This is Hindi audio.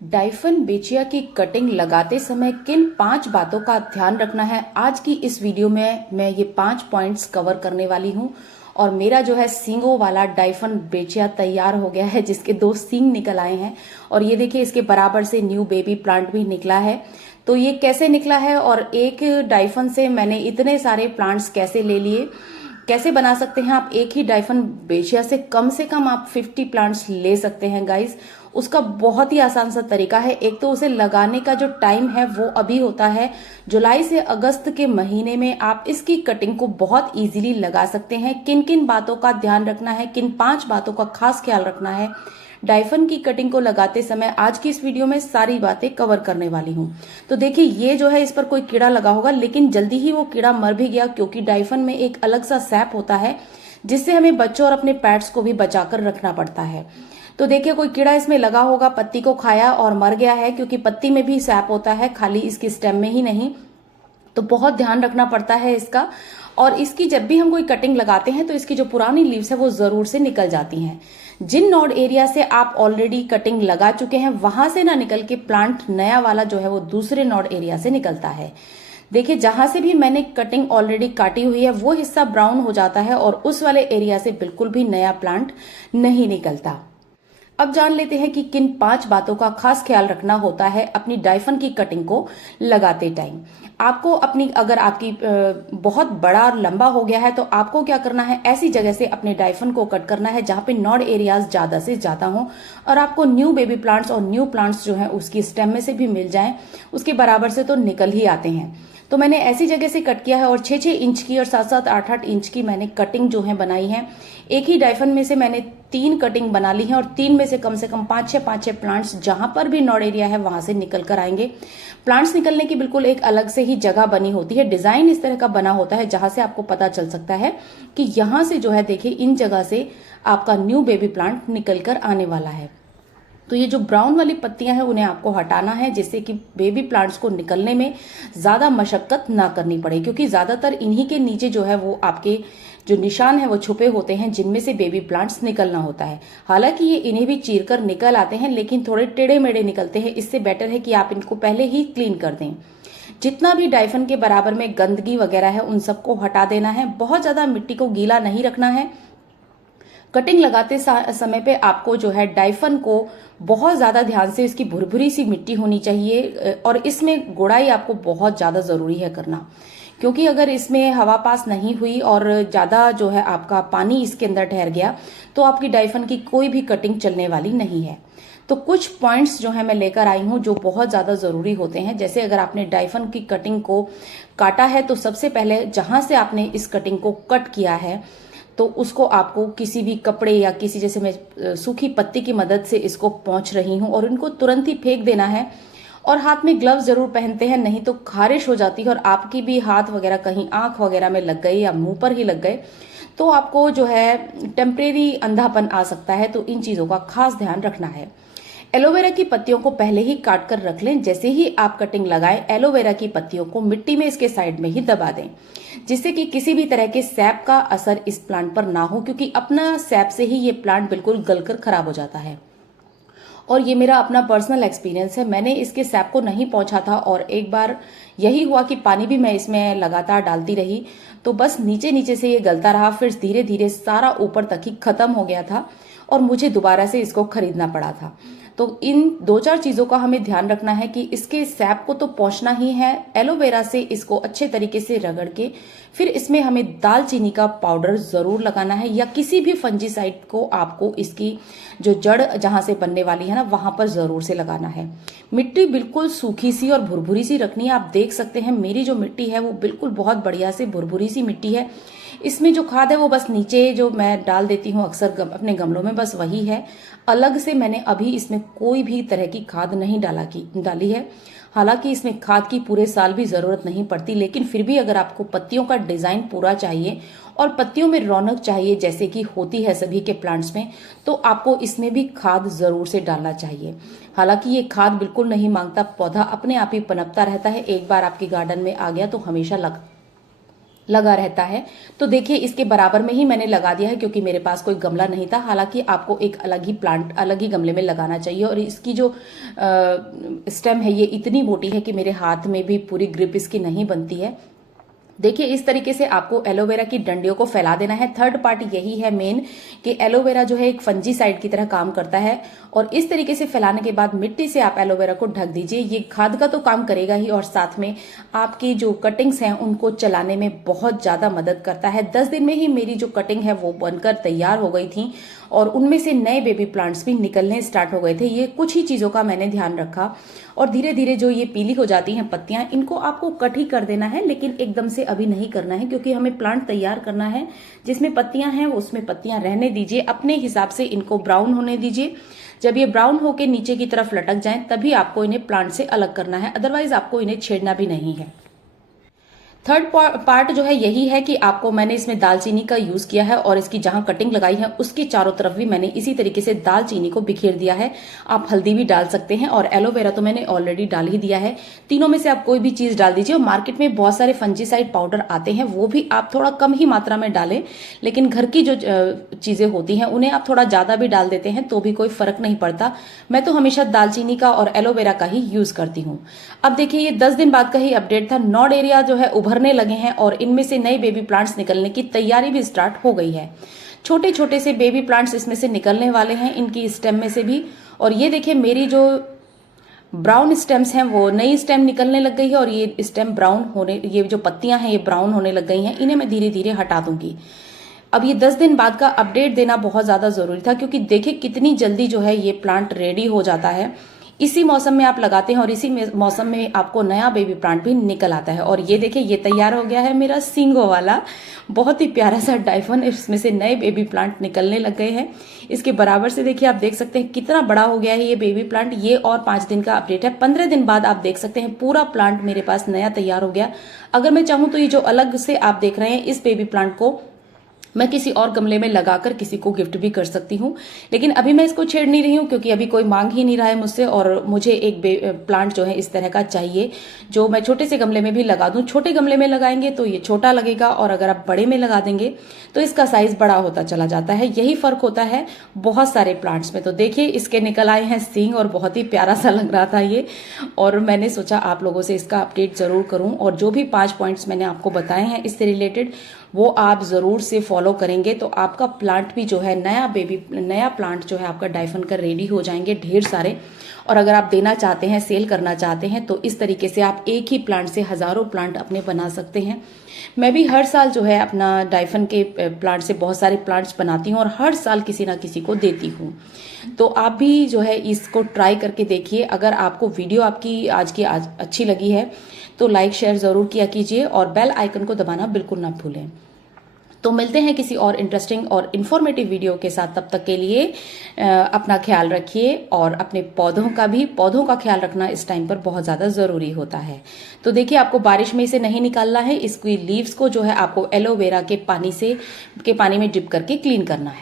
डाइफन बेचिया की कटिंग लगाते समय किन 5 बातों का ध्यान रखना है, आज की इस वीडियो में मैं ये 5 पॉइंट्स कवर करने वाली हूँ। और मेरा जो है सींगों वाला डाइफन बेचिया तैयार हो गया है, जिसके 2 सींग निकल आए हैं। और ये देखिए, इसके बराबर से न्यू बेबी प्लांट भी निकला है। तो ये कैसे निकला है और एक डाइफन से मैंने इतने सारे प्लांट्स कैसे ले लिए, कैसे बना सकते हैं आप एक ही डाइफन बेचिया से कम आप 50 प्लांट्स ले सकते हैं गाइस। उसका बहुत ही आसान सा तरीका है। एक तो उसे लगाने का जो टाइम है वो अभी होता है, जुलाई से अगस्त के महीने में आप इसकी कटिंग को बहुत इजीली लगा सकते हैं। किन किन बातों का ध्यान रखना है, किन 5 बातों का खास ख्याल रखना है डाइफन की कटिंग को लगाते समय, आज की इस वीडियो में सारी बातें कवर करने वाली हूँ। तो देखिए, ये जो है इस पर कोई कीड़ा लगा होगा, लेकिन जल्दी ही वो कीड़ा मर भी गया, क्योंकि डाइफन में एक अलग सा सैप होता है जिससे हमें बच्चों और अपने पेट्स को भी बचाकर रखना पड़ता है। तो देखिए, कोई कीड़ा इसमें लगा होगा, पत्ती को खाया और मर गया है, क्योंकि पत्ती में भी सैप होता है, खाली इसकी स्टेम में ही नहीं। तो बहुत ध्यान रखना पड़ता है इसका। और इसकी जब भी हम कोई कटिंग लगाते हैं तो इसकी जो पुरानी लीव्स है वो जरूर से निकल जाती हैं। जिन नोड एरिया से आप ऑलरेडी कटिंग लगा चुके हैं वहां से ना निकल के प्लांट नया वाला जो है वो दूसरे नोड एरिया से निकलता है। देखिए, जहां से भी मैंने कटिंग ऑलरेडी काटी हुई है वो हिस्सा ब्राउन हो जाता है और उस वाले एरिया से बिल्कुल भी नया प्लांट नहीं निकलता। अब जान लेते हैं कि किन 5 बातों का खास ख्याल रखना होता है अपनी डाइफन की कटिंग को लगाते टाइम। आपको अपनी, अगर आपकी बहुत बड़ा और लंबा हो गया है तो आपको क्या करना है, ऐसी जगह से अपने डाइफन को कट करना है जहां पे नॉड एरियाज ज्यादा से ज्यादा हों और आपको न्यू बेबी प्लांट्स और न्यू प्लांट्स जो है उसकी स्टेम में से भी मिल जाएं। उसके बराबर से तो निकल ही आते हैं। तो मैंने ऐसी जगह से कट किया है और 6-6 इंच की और 7-7 8-8 इंच की मैंने कटिंग जो है बनाई है। एक ही डाइफन में से मैंने 3 कटिंग बना ली है और 3 में से कम 5-6 प्लांट्स जहां पर भी नॉड एरिया है वहां से निकल कर आएंगे। प्लांट्स निकलने की बिल्कुल एक अलग से ही जगह बनी होती है, डिजाइन इस तरह का बना होता है जहां से आपको पता चल सकता है कि यहां से जो है, देखिए, इन जगह से आपका न्यू बेबी प्लांट निकल कर आने वाला है। तो ये जो ब्राउन वाली पत्तियां हैं उन्हें आपको हटाना है, जिससे कि बेबी प्लांट्स को निकलने में ज्यादा मशक्कत ना करनी पड़े, क्योंकि ज्यादातर इन्हीं के नीचे जो है वो आपके जो निशान है वो छुपे होते हैं जिनमें से बेबी प्लांट्स निकलना होता है। हालांकि ये इन्हें भी चीरकर निकल आते हैं, लेकिन थोड़े टेढ़े मेढ़े निकलते हैं। इससे बेटर है कि आप इनको पहले ही क्लीन कर दें। जितना भी डाइफन के बराबर में गंदगी वगैरह है उन सबको हटा देना है। बहुत ज्यादा मिट्टी को गीला नहीं रखना है। कटिंग लगाते समय पे आपको जो है डाइफन को बहुत ज्यादा ध्यान से, इसकी भुरभुरी सी मिट्टी होनी चाहिए और इसमें गुड़ाई आपको बहुत ज्यादा जरूरी है करना, क्योंकि अगर इसमें हवा पास नहीं हुई और ज्यादा जो है आपका पानी इसके अंदर ठहर गया तो आपकी डाइफन की कोई भी कटिंग चलने वाली नहीं है। तो कुछ पॉइंट्स जो है मैं लेकर आई हूं जो बहुत ज्यादा जरूरी होते हैं। जैसे अगर आपने डाइफन की कटिंग को काटा है तो सबसे पहले जहां से आपने इस कटिंग को कट किया है तो उसको आपको किसी भी कपड़े या किसी, जैसे मैं सूखी पत्ती की मदद से इसको पोंछ रही हूं, और इनको तुरंत ही फेंक देना है। और हाथ में ग्लव्स जरूर पहनते हैं, नहीं तो खारिश हो जाती है और आपकी भी हाथ वगैरह कहीं आंख वगैरह में लग गई या मुंह पर ही लग गए तो आपको जो है टेम्परेरी अंधापन आ सकता है। तो इन चीजों का खास ध्यान रखना है। एलोवेरा की पत्तियों को पहले ही काट कर रख लें। जैसे ही आप कटिंग लगाएं, एलोवेरा की पत्तियों को मिट्टी में इसके साइड में ही दबा दें, जिससे कि किसी भी तरह के सैप का असर इस प्लांट पर ना हो, क्योंकि अपना सैप से ही ये प्लांट बिल्कुल गलकर खराब हो जाता है। और ये मेरा अपना पर्सनल एक्सपीरियंस है, मैंने इसके सैप को नहीं पहुंचा था और एक बार यही हुआ कि पानी भी मैं इसमें लगातार डालती रही तो बस नीचे नीचे से ये गलता रहा, फिर धीरे धीरे सारा ऊपर तक ही खत्म हो गया था और मुझे दोबारा से इसको खरीदना पड़ा था। तो इन 2-4 चीजों का हमें ध्यान रखना है कि इसके सैप को तो पहुंचना ही है। एलोवेरा से इसको अच्छे तरीके से रगड़ के फिर इसमें हमें दालचीनी का पाउडर जरूर लगाना है, या किसी भी फंजीसाइड को आपको इसकी जो जड़ जहां से बनने वाली है ना वहां पर जरूर से लगाना है। मिट्टी बिल्कुल सूखी सी और भुरभुरी सी रखनी है। आप देख सकते हैं मेरी जो मिट्टी है वो बिल्कुल बहुत बढ़िया से भुरभुरी सी मिट्टी है। इसमें जो खाद है वो बस नीचे जो मैं डाल देती हूँ अक्सर अपने गमलों में, बस वही है। अलग से मैंने अभी इसमें कोई भी तरह की खाद नहीं डाली है। हालांकि इसमें खाद की पूरे साल भी जरूरत नहीं पड़ती, लेकिन फिर भी अगर आपको पत्तियों का डिजाइन पूरा चाहिए और पत्तियों में रौनक चाहिए जैसे कि होती है सभी के प्लांट्स में, तो आपको इसमें भी खाद जरूर से डालना चाहिए। हालांकि ये खाद बिल्कुल नहीं मांगता, पौधा अपने आप ही पनपता रहता है। एक बार आपके गार्डन में आ गया तो हमेशा लगा रहता है। तो देखिए इसके बराबर में ही मैंने लगा दिया है, क्योंकि मेरे पास कोई गमला नहीं था। हालांकि आपको एक अलग ही प्लांट अलग ही गमले में लगाना चाहिए। और इसकी जो स्टेम है ये इतनी मोटी है कि मेरे हाथ में भी पूरी ग्रिप इसकी नहीं बनती है। देखिए इस तरीके से आपको एलोवेरा की डंडियों को फैला देना है। थर्ड पार्ट यही है मेन, कि एलोवेरा जो है एक फंजीसाइड की तरह काम करता है। और इस तरीके से फैलाने के बाद मिट्टी से आप एलोवेरा को ढक दीजिए। ये खाद का तो काम करेगा ही, और साथ में आपकी जो कटिंग्स हैं उनको चलाने में बहुत ज्यादा मदद करता है। 10 दिन में ही मेरी जो कटिंग है वो बनकर तैयार हो गई थी, और उनमें से नए बेबी प्लांट्स भी निकलने स्टार्ट हो गए थे। ये कुछ ही चीजों का मैंने ध्यान रखा। और धीरे धीरे जो ये पीली हो जाती हैं पत्तियां, इनको आपको कट ही कर देना है, लेकिन एकदम से अभी नहीं करना है, क्योंकि हमें प्लांट तैयार करना है। जिसमें पत्तियां हैं उसमें पत्तियां रहने दीजिए, अपने हिसाब से इनको ब्राउन होने दीजिए। जब ये ब्राउन होके नीचे की तरफ लटक जाएं तभी आपको इन्हें प्लांट से अलग करना है, अदरवाइज आपको इन्हें छेड़ना भी नहीं है। थर्ड पार्ट जो है यही है कि आपको, मैंने इसमें दालचीनी का यूज किया है, और इसकी जहां कटिंग लगाई है उसके चारों तरफ भी मैंने इसी तरीके से दालचीनी को बिखेर दिया है। आप हल्दी भी डाल सकते हैं, और एलोवेरा तो मैंने ऑलरेडी डाल ही दिया है। तीनों में से आप कोई भी चीज डाल दीजिए। और मार्केट में बहुत सारे फंजीसाइड पाउडर आते हैं, वो भी आप थोड़ा कम ही मात्रा में डालें, लेकिन घर की जो चीजें होती हैं उन्हें आप थोड़ा ज्यादा भी डाल देते हैं तो भी कोई फर्क नहीं पड़ता। मैं तो हमेशा दालचीनी का और एलोवेरा का ही यूज करती हूँ। अब देखिए ये 10 दिन बाद का ही अपडेट था। नॉड एरिया जो है उभरने लगे हैं, और इनमें से नए बेबी प्लांट्स निकलने की तैयारी भी स्टार्ट हो गई है। छोटे छोटे से बेबी प्लांट्स इसमें से निकलने वाले हैं, इनकी स्टेम में से भी। और ये देखिए मेरी जो ब्राउन स्टेम्स हैं वो नई स्टेम निकलने लग गई है, और ये स्टेम ब्राउन होने, ये जो पत्तियां हैं ये ब्राउन होने लग गई हैं। इन्हें मैं धीरे धीरे हटा दूंगी। अब ये 10 दिन बाद का अपडेट देना बहुत ज्यादा जरूरी था, क्योंकि देखिए कितनी जल्दी जो है ये प्लांट रेडी हो जाता है। इसी मौसम में आप लगाते हैं और इसी मौसम में आपको नया बेबी प्लांट भी निकल आता है। और ये देखिए ये तैयार हो गया है मेरा सिंगो वाला बहुत ही प्यारा सा डाइफन। इसमें से नए बेबी प्लांट निकलने लग गए हैं। इसके बराबर से देखिए आप देख सकते हैं कितना बड़ा हो गया है ये बेबी प्लांट। ये और 5 दिन का अपडेट है। 15 दिन बाद आप देख सकते हैं पूरा प्लांट मेरे पास नया तैयार हो गया। अगर मैं चाहूं तो ये जो अलग से आप देख रहे हैं इस बेबी प्लांट को मैं किसी और गमले में लगाकर किसी को गिफ्ट भी कर सकती हूँ, लेकिन अभी मैं इसको छेड़ नहीं रही हूँ, क्योंकि अभी कोई मांग ही नहीं रहा है मुझसे। और मुझे एक प्लांट जो है इस तरह का चाहिए जो मैं छोटे से गमले में भी लगा दूं। छोटे गमले में लगाएंगे तो ये छोटा लगेगा, और अगर आप बड़े में लगा देंगे तो इसका साइज बड़ा होता चला जाता है। यही फर्क होता है बहुत सारे प्लांट्स में। तो देखिए इसके निकल आए हैं सींग, और बहुत ही प्यारा सा लग रहा था ये। और मैंने सोचा आप लोगों से इसका अपडेट जरूर करूं, और जो भी 5 पॉइंट्स मैंने आपको बताए हैं इससे रिलेटेड वो आप जरूर से फॉलो करेंगे तो आपका प्लांट भी जो है नया प्लांट जो है आपका डाइफन का रेडी हो जाएंगे ढेर सारे। और अगर आप देना चाहते हैं, सेल करना चाहते हैं, तो इस तरीके से आप एक ही प्लांट से हजारों प्लांट अपने बना सकते हैं। मैं भी हर साल जो है अपना डाइफन के प्लांट से बहुत सारे प्लांट्स बनाती हूँ, और हर साल किसी ना किसी को देती हूँ। तो आप भी जो है इसको ट्राई करके देखिए। अगर आपको वीडियो आपकी आज की अच्छी लगी है तो लाइक शेयर जरूर किया कीजिए, और बेल आइकन को दबाना बिल्कुल ना भूलें। तो मिलते हैं किसी और इंटरेस्टिंग और इन्फॉर्मेटिव वीडियो के साथ। तब तक के लिए अपना ख्याल रखिए, और अपने पौधों का ख्याल रखना इस टाइम पर बहुत ज्यादा जरूरी होता है। तो देखिए आपको बारिश में इसे नहीं निकालना है। इसकी लीव्स को जो है आपको एलोवेरा के पानी में डिप करके क्लीन करना है।